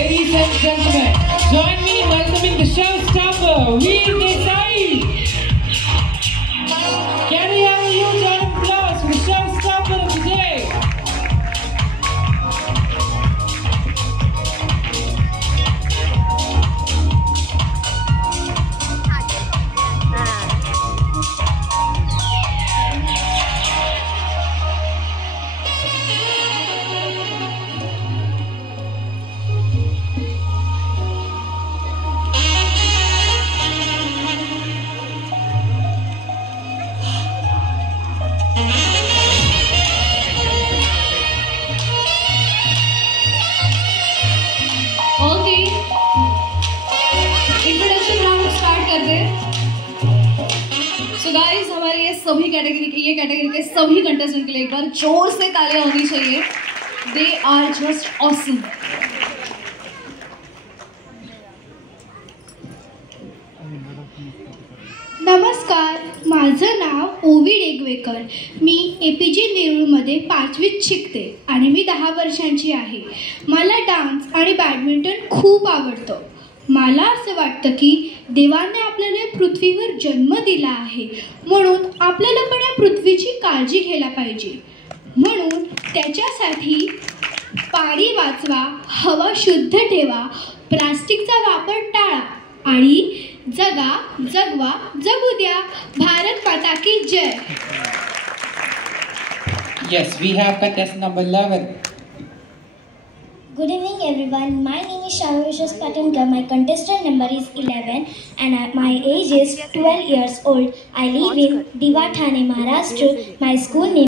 Ladies and gentlemen, join me in welcoming the showstopper, Veer Desai. Can we have a huge round of applause for the showstopper of the day? So guys, हमारे ये कैटेगरी के सभी कंटेस्टेंट के लिए एक बार जोर से तालियां होनी चाहिए. They are just awesome. नमस्कार, माझं नाव ओवी डेगवेकर. मी APJ नेरूळमध्ये 5वीत शिकते आणि मी 10 वर्षांची आहे. मला डान्स आणि बॅडमिंटन खूप आवडतं. मला असं वाटतं की देवाने आपल्याला पृथ्वीवर जन्म दिला आहे, म्हणून आपल्याला पण या पृथ्वीची काळजी घ्यायला पाहिजे. म्हणून त्याच्यासाठी पाणी वाचवा, हवा शुद्ध ठेवा, प्लास्टिकचा वापर टाळा आणि जगा, जगवा, जगू द्या. भारत माता की जय. Yes, we have contestant number 11. Good evening everyone, my name is Sharvishas Patankar, my contestant number is 11 and my age is 12 years old. I live in Diva Thane, Maharashtra. My school name